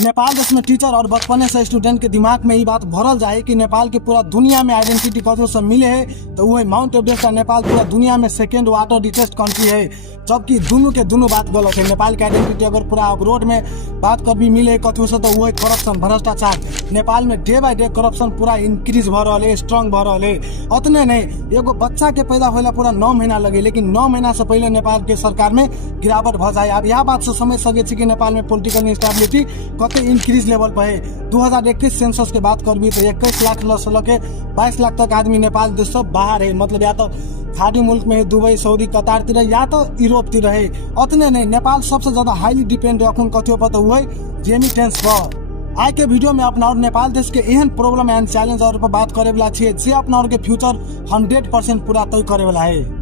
नेपाल देश में टीचर और बचपने से स्टूडेंट के दिमाग में ये बात भरल जाए कि नेपाल के पूरा दुनिया में आइडेंटिटी कथी सब मिले है तो वही माउंट एवरेस्ट का नेपाल पूरा दुनिया में सेकेंड वाटर रिचेस्ट कंट्री है, जबकि दोनों के दोनों बात गलत है। नेपाल के आइडेंटिटी अगर पूरा रोड में बात कर भी मिले कथी से तो वही करप्शन भ्रष्टाचार। नेपाल में डे बाय डे करप्शन पूरा इंक्रीज भ रहा है, स्ट्रांग भ रहा है। उतने नहीं, एगो बच्चा के पैदा होला पूरा 9 महीना लगे, लेकिन 9 महीना से पहले नेपाल के सरकार में गिरावट भ जाए। अब यह बात से समझ सके कि नेपाल में पोलिटिकल इंस्टेबिलिटी कते इंक्रीज लेवल पर है। 2021 सेंसस के बात करबी तो 21 लाख के 22 लाख तक आदमी नेपाल देश से बाहर है, मतलब या तो खाड़ी मुल्क में दुबई, सऊदी, कतार तिर या तो यूरोप तिर है। उतने नहीं, नेपाल सबसे ज्यादा हाईली डिपेंड है कथी पर तो हुए रेमिटेंस पर। आज के वीडियो में अपना और नेपाल देश के एहन प्रॉब्लम एंड चैलेंज और पर बात करे वाला छे जे अपना और के फ्यूचर 100% पूरा तय करे वाला है।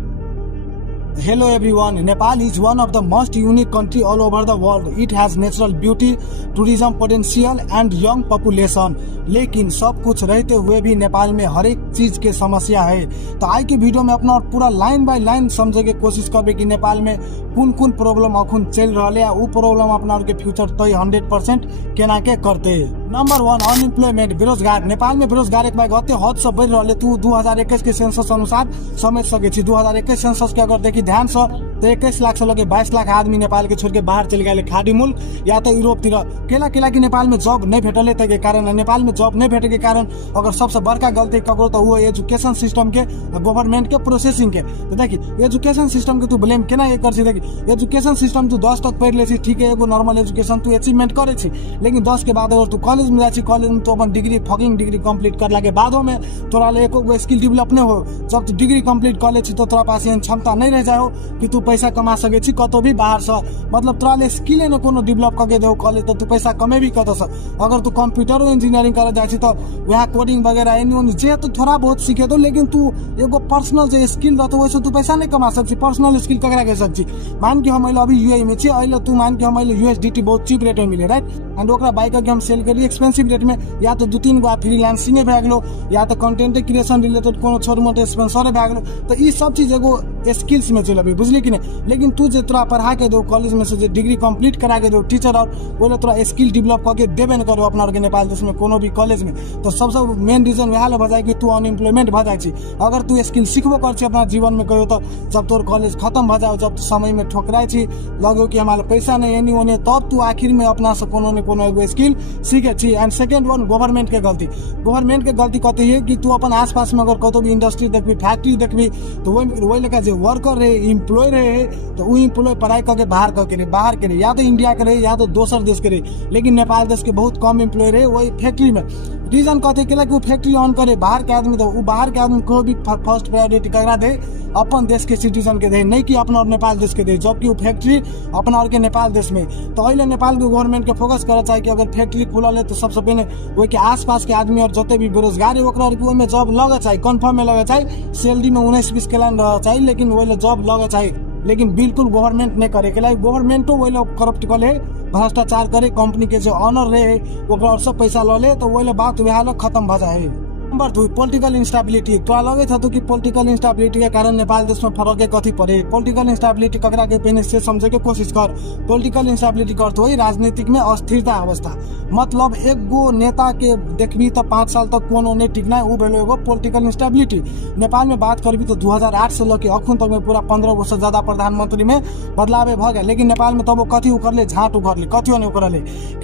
Hello everyone, Nepal is one of the most unique country all over the world. It has natural beauty, tourism potential and young population. लेकिन सब कुछ रहते हुए भी नेपाल में हर एक चीज के समस्या है। तो आज की वीडियो में अपना और पूरा लाइन बाय लाइन समझे के कोशिश करबे कि नेपाल में कौन प्रॉब्लम अखुन चल रहा है, वो प्रॉब्लम अपना और के फ्यूचर तय 100% केना के करते। नंबर 1, अनएम्प्लॉयमेंट, बेरोजगार। नेपाल में बेरोजगार एक बार गते हद से बढ़ रहा है। तू 2021 के सेंसस अनुसार समझ सके 2021 सेंसस के अगर देखी ध्यान से तो 21 लाख से लगे 22 लाख आदमी नेपाल के छोड़ के बाहर चल गए खाड़ी मुल्क या तो यूरोप तिर। केला कि नेपाल में जॉब नहीं भेटले के कारण, नेपाल में जॉब नहीं भेटे के कारण अगर सबसे बड़का गलती ककरो तो वो एजुकेशन सिस्टम के, गवर्नमेंट के, प्रोसेसिंग के। तो देखी एजुकेशन सिस्टम के तू ब्लेम केना ये कर देखी एजुकेशन सिस्टम तू 10 तक पढ़ ले ठीक है, एगो नॉर्मल एजुकेशन तू अचीवमेंट करे छी, लेकिन 10 के बाद अगर तू कॉलेज में जाए कॉलेज में तो अपन डिग्री फकिंग डिग्री कंप्लीट करला के बादों में तोरा ले एको स्किल डेवलप नहीं हो। जब तू डिग्री कंप्लीट कर ले तो तोरा पास एहन क्षमता नहीं रह जाए हो कि तू पैसा कमा सके छी कतो भी बाहर से, मतलब तोरा ले स्किल ने कोनो डेवलप करके दो कॉलेज तो तू पैसा कमे भी कतो से। अगर तू कंप्यूटर इंजीनियरिंग करे जाए तो वह कोडिंग वगैरह एनी जे तो थोड़ा बहुत सीखे दो, लेकिन तू एगो पर्सनल जो स्किल रहतो वैसे तू पैसा नहीं कमा सकती। पर्सनल स्किल ककरा के सकती, मान के हम अभी यूएई में छी, अइले तू मान के हम यूएसडीटी बहुत चीप रेट में मिले राइट, एंड ओकरा बाइक के हम सेल करी एक्सपेंसिव रेट में, या तो 2-3 गो फ्रीलांसिंग भए गेलो या तो कंटेंट क्रिएशन रिलेटेड कोनो छोट मोट स्पॉन्सर भए गेलो। तो ई सब चीज एगो स्किल्स में चल अभी बुझली कि नहीं। लेकिन तू जे तोरा पढ़ा के दो कॉलेज में से जे डिग्री कंप्लीट करा के दो टीचर और बोले तोरा स्किल डेवलप करके देबे न करो अपना के नेपाल देश में कोनो भी कॉलेज में, तो सबसे मेन रीजन वह हो जाए कि तू अनएम्प्लॉयमेंट भ जाए। अगर तू स्किल सीखबो कर अपना जीवन में कहो तो जब तोर कॉलेज खत्म भ जाओ, जब समय में ठोकराए छी लगो कि हमारे पैसा नहीं एनी ओने, तब तू आखिर में अपना से कोनो ने कोनो एगो स्किल सीखे छी। एंड सेकेंड 1, गवर्नमेंट के गलती। गवर्नमेंट के गलती कथी है कि तू अपन आसपास में अगर कतो भी इंडस्ट्री देखबी, फैक्ट्री देखबी, तो वही लेकर जो वर्कर रहे, एम्प्लॉय रहे, तो वो एम्प्लॉय पढ़ाई करके बाहर करे या तो इंडिया के रहे या तो दोसर देश के रहे। लेकिन नेपाल देश के बहुत कम एम्प्लॉय रहे वही फैक्ट्री में। रीजन कहते कि वो फैक्ट्री ऑन करे बाहर के आदमी, तो वो बाहर के आदमी को भी फर्स्ट प्रायोरिटी ककरा दे, अपन देश के सिटीजन के दे, नहीं कि अपना और नेपाल देश के दे, जबकि वो फैक्ट्री अपना और के नेपाल देश में। तो अइले नेपाल के गवर्नमेंट के फोकस करे चाहिए कि अगर फैक्ट्री खुलल है तो सबसे पहले वही के आसपास के आदमी और जोते भी बेरोजगार है ओकरा में जॉब लगे चाहिए, कन्फर्म में लगे चाहिए, सैलरी में 19-20 के लाइन रह चाहिए, लेकिन वही जॉब लगे चाहिए। लेकिन बिल्कुल गवर्नमेंट नहीं करे के लाइक गवर्नमेंटो वही लोग करप्ट करे, भ्रष्टाचार करे, कंपनी के जो ऑनर रहे ओकरा और सब पैसा ले तो वही बात वह लोग खत्म भ जाए। Number 2, political instability. तोरा लगे था तो कि पोलिटिकल इंस्टेबिलिटी के कारण नेपाल देश में फर्क है कथी पड़े। पोलिटिकल इंस्टेबिलिटी ककरा के पहले से समझे के कोशिश कर। पोलिटिकल इंस्टेबिलिटी कर तो वही राजनीतिक में अस्थिरता अवस्था, मतलब एक गो नेता के देखबी तो 5 साल तक कोनो नहीं टिकना, वो भेलो एगो पोलिटिकल इंस्टेबिलिटी। नेपाल में बात करबी तो 2008 से लेके अखुन तक में पूरा 15 वर्ष से ज्यादा प्रधानमंत्री में बदलाव भ गया, लेकिन नेपाल में तब कथी उखरले, झाट उखरले, कथी नहीं उखरले।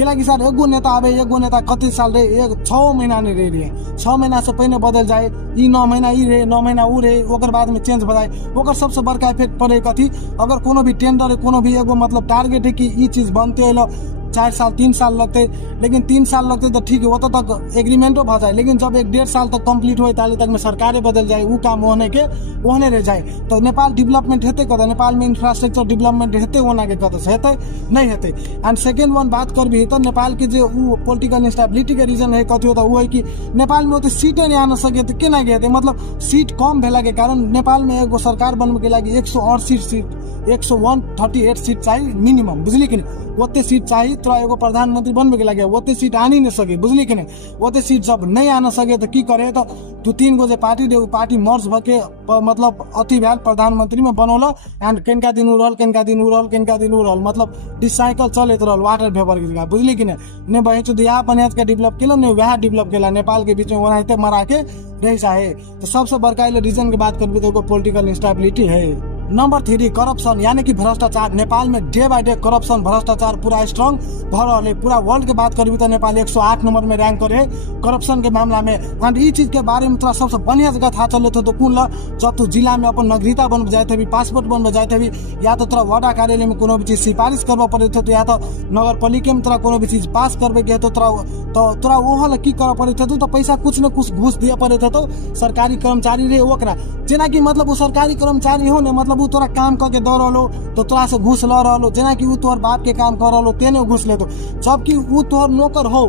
कि सर एगो नेता आवे, एगो नेता कति साल रहे, 6 महीना नहीं रहे, 6 महीना से पहले बदल जाए, 9 महीना ई रहे, 9 महीना ऊ रहे, ओकर बाद में चेंज हो जाए। ओकर सबसे बड़का इफेक्ट पड़े कथी, अगर कोनो भी टेंडर है, कोनो भी एगो मतलब टारगेट है कि ई चीज बनते है 4 साल 3 साल लगते, लेकिन 3 साल लगते तो ठीक है वो तो तक एग्रीमेंटो भ जाए, लेकिन जब 1-1.5 साल तक कंप्लीट हो ताले तक में सरकारें बदल जाए, वो काम होने के ओहने रह जाए। तो नेपाल डेवलपमेंट हेते कदा, नेपाल में इंफ्रास्ट्रक्चर डेवलपमेंट हेते होना के कदा से हेते नहीं हेते। एंड सेकेंड 1 बात कर भी तो नेपाल के जो पोलिटिकल इंस्टेबिलिटी के रीजन है कथी होता वो है कि नेपाल में तो सीटें नहीं आना सके तो केना गए थे, मतलब सीट कम भेला के कारण नेपाल में एगो सरकार बनने के लगी 138 सीट 138 सीट चाहिए मिनिमम, बुझली कि नहीं। ओते सीट चाहिए तोरा एगो प्रधानमंत्री बनबे के लगे, ओते सीट आनी नहीं सके, बुझली कि नहीं। ओते सीट जब नहीं आना सके तो की करे, तो 2-3 गो जे पार्टी दे पार्टी मर्ज भके मतलब अति भैल प्रधानमंत्री में बनौल एंड किनका दिन उ रहल, किनका दिन उ रहल, किनका दिन उ रहल, मतलब डिसाइकल चलत रहल वाटर पेपर के जगह, बुझली कि नहीं। बही चुद यहाँ पंचायत के डेवलप केला नहीं वह डेवलप केला, नेपाल के बीच में ओनाहिते मरा के रह चाहे। तो सबसे बड़का रीजन की बात करबी तो पॉलिटिकल इंस्टेबिलिटी है। नंबर 3 करप्शन यानी कि भ्रष्टाचार। नेपाल में डे बाय डे करप्शन भ्रष्टाचार पूरा स्ट्रांग भ रहा है। पूरा वर्ल्ड के बात करबी तो नेपाल 108 नंबर में रैंक करे करप्शन के मामला में। एंड ई चीज के बारे में तोरा सबसे बढ़िया जगह था चले तो कौन ला, जब तू जिला में अपन नागरिकता बन जाए थे, पासपोर्ट बन जाए थे, या तो तोरा वार्डा कार्यालय में कोनो भी चीज सिफारिश करवा पड़े थे, तो या तो नगर पालिका में तोरा कोनो भी चीज पास करबे के तो तोरा ओहल की कर पड़े थे, तो पैसा कुछ न कुछ घूस दिए पड़े थे। तो सरकारी कर्मचारी रे ओकरा जेना कि मतलब वो सरकारी कर्मचारी हो ने, मतलब वो तोरा काम करके दे रहो तो तोरा से घूस ल रहो, जेना कि वो तोहर बाप के काम कर रहो तेने घूस ले, तो जबकि वो तोहर नौकर हो,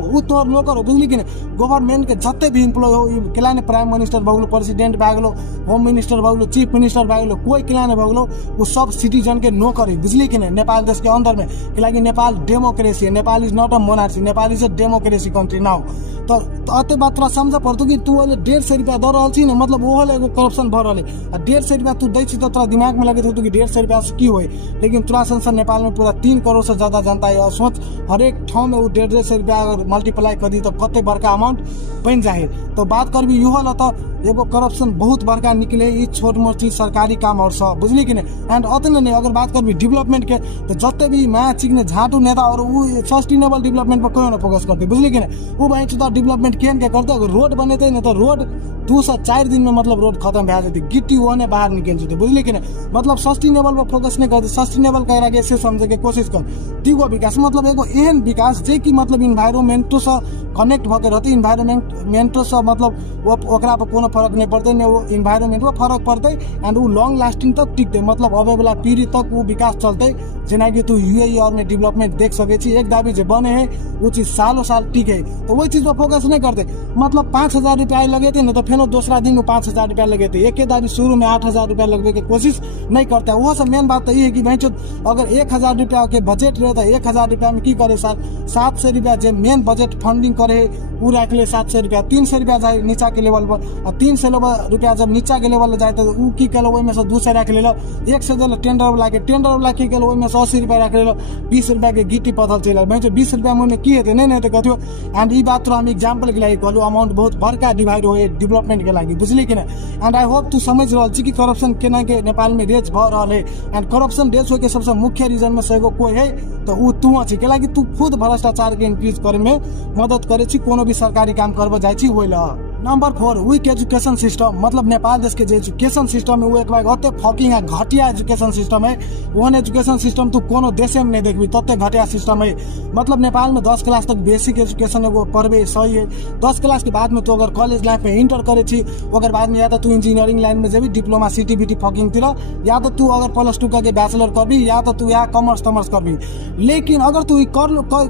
बुझली कि नहीं। गवर्नमेंट के जते भी एम्प्लॉय हो, किलाने प्राइम मिनिस्टर भगलो, प्रेसिडेंट भए गेलो, होम मिनिस्टर भए गेलो, चीफ मिनिस्टर भए गेलो, कोई किलाने भए गेलो, वो सब सिटीजन के नौकर है, बुझली कि नहीं। नेपाल देश के अंदर में कि नेपाल डेमोक्रेसी है, Nepal is not a monarchy, Nepal is a democracy country now. तो अते बात तोरा समझ पड़तो कि तू 150 रुपया दे रहल छी ने, मतलब वो एगो करप्शन भ रहल है। 150 रुपया तू दै छी तो तोरा दिमाग में लगे तो कि 150 रुपया से की होई, लेकिन तोरा संसद नेपाल में पूरा 3 करोड़ से ज्यादा जनता है। और सोच हर एक ठाव में वो 150 रुपया अगर मल्टीप्लाई कर दी तो कते बड़का अमाउंट बन जाए। तो बात करबी इहो ला तो एगो करप्शन बहुत बड़का निकले, ई छोट मोट चीज सरकारी काम और सब, बुझली कि नहीं। एंड अतने नहीं अगर बात करबी डेवलपमेंट के, तो जते भी माया चिकने झाटू नेता और वो सस्टेनेबल डेवलपमेंट पर कोई ना फोकस करते, बुझली कि नहीं। वो भाई तो डेवलपमेंट केन के करते, अगर रोड बनेते ना तो रोड 2 से 4 दिन में मतलब रोड खत्म भए जाती, गिट्टी ओने बाहर निकल जाते, बुझली कि नहीं। मतलब सस्टेनेबल पर फोकस नहीं करते, सस्टेनेबल कह के से समझे के कोशिश कर दिगो विकास, मतलब एगो एहन विकास जे कि मतलब इन्वायरमेंटो से कनेक्ट भके रहते, इन्वायरमेंटो से मतलब ओकरा पर कोनो फर्क नहीं पड़ते, ने वो इन्वायरमेंट पर फर्क पड़ते एंड वो लॉन्ग लास्टिंग तक टिकते, मतलब आवे वाला पीढ़ी तक वो विकास चलते। जेना कि तू यूएई और में डेवलपमेंट देख सके छी, एक दाबी जो बने है वो चीज सालों साल टिके, तो वही चीज पर फोकस नहीं करते। मतलब 5,000 रुपया लगेते ना तो फिर दूसरा दिन में 5,000 रुपया लगेते, एक दाबी शुरू में 8,000 रुपया लगने की कोशिश नहीं करता। वो सब मेन बात तो ये है कि भाई अगर 1,000 रुपया के बजट रहे तो 1,000 रुपया में की करे, 700 रुपया जो मेन बजट फंडिंग करे वो रख ले 700 रुपया, 300 रुपया जाए नीचा के लेवल पर, और 300 रुपया जब नीचा के लेवल जाए तो वो की कलो वही में से 200 रख ले लो, 100 दिल टेंडर वाला की कलो वही में से 80 रुपया रख ले लो, 20 रुपया के गिट्टी पथल चल भाई 20 रुपया में की हेतु नहीं तो कहते। एंड ये बात तो हम एग्जाम्पल के लिए कहलू, अमाउंट बहुत बड़का डिवाइड हो डेवलपमेंट के लगी, बुझली कि नहीं। एंड आई होप तू समझ रहा कि करप्शन केना के नेपाल में रेज भ रहा है। एंड करप्शन रेज हो के सबसे मुख्य रीजन में से एगो कोई है तो वो तू अच्छी के लगी, तू खुद भ्रष्टाचार के इंक्रीज करे में मदद करे छी, कोनो भी सरकारी काम करबो जाए छी वही ला। नंबर 4 वीक एजुकेशन सिस्टम, मतलब नेपाल देश के जो एजुकेशन सिस्टम है वो एक बार अते फकिंग है घटिया एजुकेशन सिस्टम है। वो एजुकेशन सिस्टम तू कोनो देश में नहीं देखबी तते घटिया सिस्टम है। मतलब नेपाल में 10 क्लास तक बेसिक एजुकेशन है वो पढ़बे सही है, 10 क्लास के बाद में तो अगर कॉलेज लाइफ में इंटर करे छी, अगर बाद में या तो तू इंजीनियरिंग लाइन में जेबी डिप्लोमा सीटीबीटी फकिंग तिर, या तो तू अगर +2 करके बैचलर करबी, या तो तू या कॉमर्स करबी। लेकिन अगर तू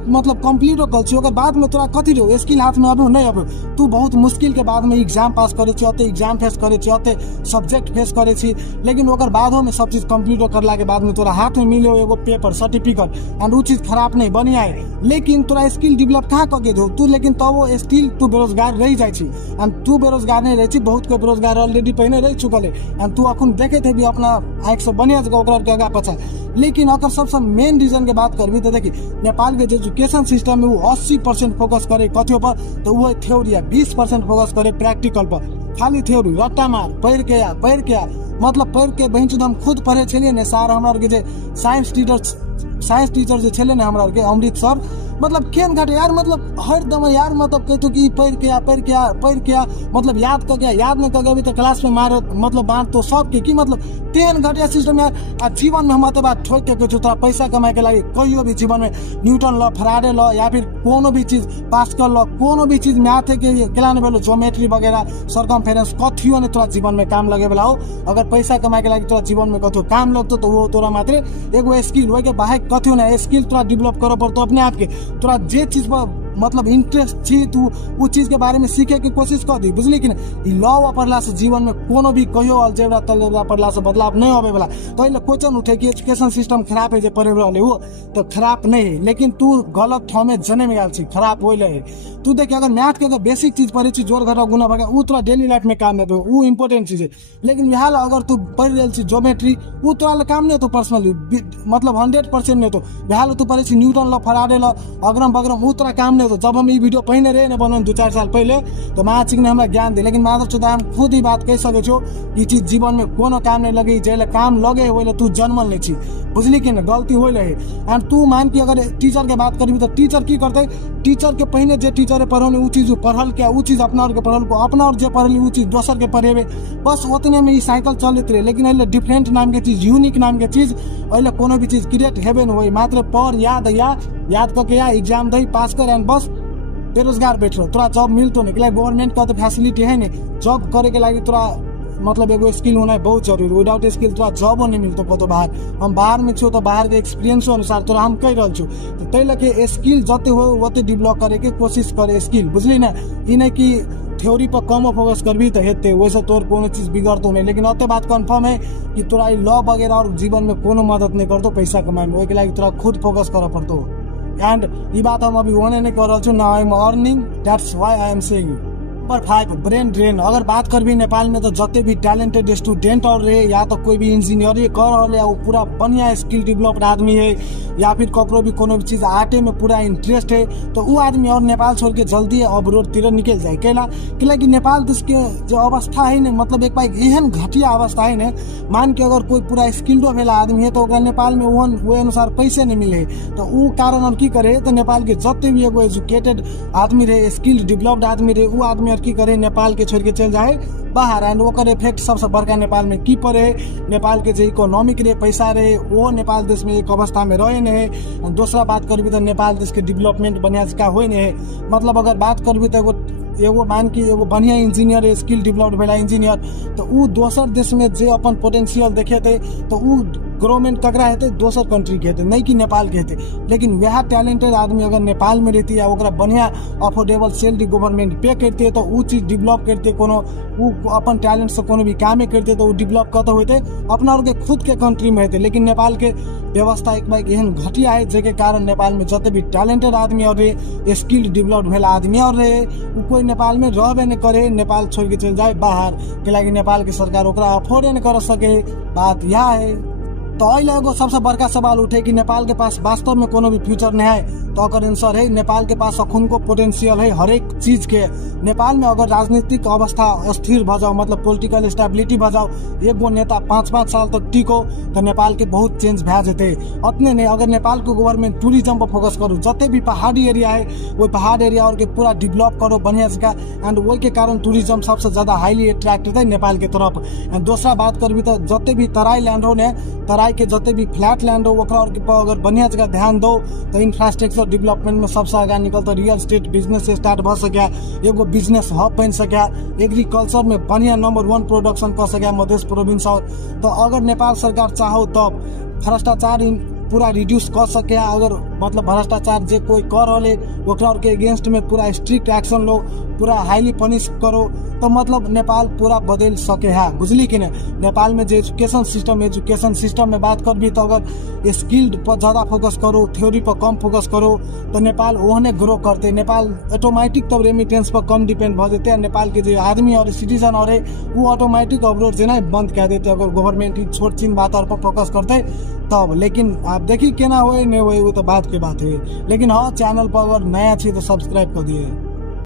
मतलब कंप्लीट कर छी, अगर बाद में तोरा कथी रहो स्किल हाथ में अभी नहीं, अब तू बहुत मुश्किल के बाद में एग्जाम पास करे छी, अते एग्जाम फेस करे छी, अते सब्जेक्ट फेस करे छी, लेकिन ओकर बादो में सब चीज कंप्लीट करला के बाद में तोरा हाथ में मिले एगो पेपर सर्टिफिकेट एंड वो चीज खराब नहीं बढ़िया है, लेकिन तोरा स्किल डेवलप कहाँ करके दो तू, लेकिन तब वो स्किल तू बेरोजगार रह जाए छी। एंड तू बेरोजगार नहीं रही, बहुत कोई बेरोजगार ऑलरेडी पहले रह चुकल है, एंड तू अखन देखे थे भी अपना आँख से बढ़िया जगह ओकरा आगा पछा। लेकिन अगर सबसे मेन रीजन के बात करबी तो देखी नेपाल के जो एजुकेशन सिस्टम है वो 80% फोकस करे कथियों पर, तो वो थ्योरी है, 20% फोकस करे प्रैक्टिकल पर। खाली थ्योरी रट्टा मार पढ़ के आ मतलब पढ़ के बहन चुद हम खुद पढ़े छलिए ने सार हमरा के साइंस टीचर जो छले ने हमरा के अमृत सर, मतलब केन घटे यार, मतलब हर दम यार मतलब कहतो कि पढ़ के आ मतलब याद कर गया, याद नहीं कर गया तो क्लास में मार मतलब बांट तो सबके की मतलब तेन घटिया सिस्टम यार। आ जीवन में हम अते बात ठोक के कहतो तोरा पैसा कमाए के लागि कहियो भी जीवन में न्यूटन लॉ फराडे लॉ या फिर कोनो भी चीज पास कर लो, कोनो भी चीज मैथ के केलाने बेलो ज्योमेट्री वगैरह सर्कमफेरेंस कथियो ने तोरा जीवन में काम लगे वाला हो। अगर पैसा कमाए के लागि तोरा जीवन में कथियो काम लगतो तो वो तोरा मात्र एगो स्किल हो के बाहर कथियो ना स्किल तोरा डेवलप करो पड़तो अपने आप के। तोरा जे चीज पर मतलब इंटरेस्ट छी तू उ चीज के बारे में सीखे के कोशिश कर दी, बुझली कि नहीं। लॉ पढ़ला से जीवन में कोनो भी कहियो अलजेब्रा तलजेब्रा पढ़ला से बदलाव नहीं होवे वाला। तो इले क्वेश्चन उठे कि एजुकेशन सिस्टम खराब है जे पढ़े वाले वो तो खराब नहीं है, लेकिन तू गलत ठाव में जने में आल छी, खराब होइले है। तू देख अगर मैथ के अगर बेसिक चीज पढ़े छी, जोड़ घटा गुना भागा, उ तोरा डेली लाइफ में काम देबे, उ इंपोर्टेंट चीज है। लेकिन यहाँ अगर तू पढ़ रहल छी ज्योमेट्री, उ तोरा काम नहीं तो पर्सनली मतलब 100% नहीं तो यहाँ तू पढ़े छी न्यूटन ल फराडे ल अग्रम बग्रम, उ तोरा काम नहीं तो। जब हम ये वीडियो पहिने रहे न बनाने 2-4 साल पहले तो महाचिक ने हमरा ज्ञान दे, लेकिन माधव चौधरी हम खुद ही बात कह सके छो कि चीज जीवन में कोनो काम नहीं लगे, जेले काम लगे वही तू जन्मल नहीं छी, बुझली कि न, गलती हो रहे। एंड तू मान कि अगर टीचर के बात करबी तो टीचर की करते, टीचर के पहिने जे टीचर पढ़ौने उ चीज पढ़ल क्या, उ चीज अपना और के पढ़ल को अपना और जे पढ़ली उ चीज दोसर के पढ़ेबे, बस उतने में ई साइकिल चलते रहे। लेकिन अइले डिफरेंट नाम के चीज, यूनिक नाम के चीज, अइले कोनो भी चीज क्रिएट हेबे न होई, मात्र पढ़ याद करके या एग्जाम दई पास कर एंड बस बेरोजगार बैठ रहो, तोरा जॉब मिलतो नहीं। गवर्नमेंट का तो फैसिलिटी है नहीं, जॉब करे के लागी तोरा मतलब एगो स्किल होना बहुत जरूरी, विदाउट स्किल तोरा जॉबो नहीं मिलतो कतो बाहर। हम बाहर में छो तो बाहर के एक्सपीरियंस अनुसार तोरा हम कह रहल छो, तो तै लके स्किल जते हो ओते डेवलप करे के कोशिश करे स्किल, बुझली ना। ई नहीं कि थ्योरी पर कम फोकस करबी तो हेते, वैसे तोर कोनो चीज बिगड़तो नहीं। लेकिन अते बात कन्फर्म है कि तोरा लॉ वगैरह और जीवन में कोनो मदद नहीं करतो पैसा कमाए में, ओके लागी तोरा खुद फोकस करे पड़तो। एंड ये बात हम अभी होने नहीं कर रहा छो, now I am earning, that's why I am saying. Number 5 brain drain. अगर बात करबी नेपाल में तो जते भी टैलेंटेड स्टूडेंट और रहे, या तो कोई भी इंजीनियरिंग कर रहे, वो पूरा बढ़िया स्किल डेवलप्ड आदमी है, या फिर कपड़ो भी कोनो भी चीज आर्टे में पूरा इंटरेस्ट है, तो वो आदमी और नेपाल छोड़ के जल्दी अब्रोड तिर निकल जाए। कि नेपाल देश के जो अवस्था है न, मतलब एक बार एहन घटिया अवस्था है न, मान के अगर कोई पूरा स्किल्डो भेला आदमी है तो नेपाल में वो अनुसार पैसे नहीं मिले, तो वो कारण हम की करे तो नेपाल के जते भी एगो एजुकेटेड आदमी रहे, स्किल डेवलप्ड आदमी रहे, वो आदमी की करे नेपाल के छोड़ के चल जाए बाहर। एंड ओकर इफेक्ट सबसे बड़का नेपाल में की पड़े, नेपाल के जो इकोनॉमिक रहे पैसा रहे वो नेपाल देश में एक अवस्था में रहे नहीं। दूसरा बात करबी तो नेपाल देश के डेवलपमेंट बढ़िया का हो नहीं, मतलब अगर बात करबी तो एगो मान की एगो बढ़िया इंजीनियर स्किल डेवलप्ड भेला इंजीनियर, तो उ दोसर देश में जे अपन पोटेंशियल देखे थे तो उ गवर्नमेंट ककरा हेते, दोसर कंट्री के हेते, नहीं कि नेपाल के हेते। लेकिन वह टैलेंटेड आदमी अगर नेपाल में रहती या ओकरा बढ़िया अफोर्डेबल सैलरी गवर्नमेंट पे करते तो उ चीज डेवलप करते, कोनो उ अपन टैलेंट से कोनो भी काम करते तो उ डेवलप करते होते अपना और के खुद के कंट्री में हेते। लेकिन नेपाल के व्यवस्था एक बार एहन घटिया है जेके कारण नेपाल में जते भी टैलेंटेड आदमी और स्किल डेवलप्ड भेला आदमी और रहे उ कोई नेपाल में रहबे नहीं करे, नेपाल छोड़ के चल जाए बाहर, के लागी नेपाल के सरकार ओकरा अफोर्ड नहीं कर सके। बात यह है। तो अइले एगो सबसे बड़का सवाल उठे कि नेपाल के पास वास्तव में कोनो भी फ्यूचर नहीं है, तो अगर आंसर है नेपाल के पास अखुन को पोटेंशियल है हर एक चीज के। नेपाल में अगर राजनीतिक अवस्था स्थिर भ जाओ, मतलब पॉलिटिकल स्टेबिलिटी भ जाओ, एगो नेता 5-5 साल तक टिको तो नेपाल के बहुत चेंज भे जेते। अतने नहीं, अगर नेपाल को गवर्नमेंट टूरिज्म पर फोकस करू, जते भी पहाड़ी एरिया है वो पहाड़ एरिया और के पूरा डेवलप करो बढ़िया जगह, एंड वही के कारण टूरिज्म सबसे ज्यादा हाईली अट्रैक्ट है नेपाल के तरफ। एंड दूसरा बात करबी तो जते भी तराई लैंड हो ने, तराई के जते भी फ्लैट लैंड हो ओकरा और अगर बढ़िया जगह ध्यान दो तो इंफ्रास्ट्रक्चर डेवलपमेंट में सबसे आगे निकल तो रियल स्टेट बिजनेस स्टार्ट भ सके, एगो बिजनेस हब बन सके, एग्रीकल्चर में बढ़िया नंबर 1 प्रोडक्शन कर सके मध्य प्रोविंस। और तो अगर नेपाल सरकार चाहो तब भ्रष्टाचार पूरा रिड्यूस कर सके, अगर मतलब भ्रष्टाचार जे कोई कर रहे ओकरा के अगेंस्ट में पूरा स्ट्रिक्ट एक्शन लो, पूरा हाईली पनिश करो, तो मतलब नेपाल पूरा बदल सके है, बुझली कि नहीं। नेपाल में जो एजुकेशन सिस्टम में बात कर भी तो अगर स्किल्ड पर ज़्यादा फोकस करो, थ्योरी पर कम फोकस करो तो नेपाल ओहने ग्रो करते। नेपाल ऑटोमेटिक तब रेमिटेंस पर कम डिपेंड भ जेते, नेपाल के जो आदमी और सिटीजन और है वो ऑटोमेटिक अब्रोड जेना बंद कर देते अगर गवर्नमेंट छोट चीन बात और पर फोकस करते तब। लेकिन आप देखी केना हो नहीं हो वो तो बात के बात है। लेकिन हाँ, चैनल पर अगर नया छी तो सब्सक्राइब कर दिए।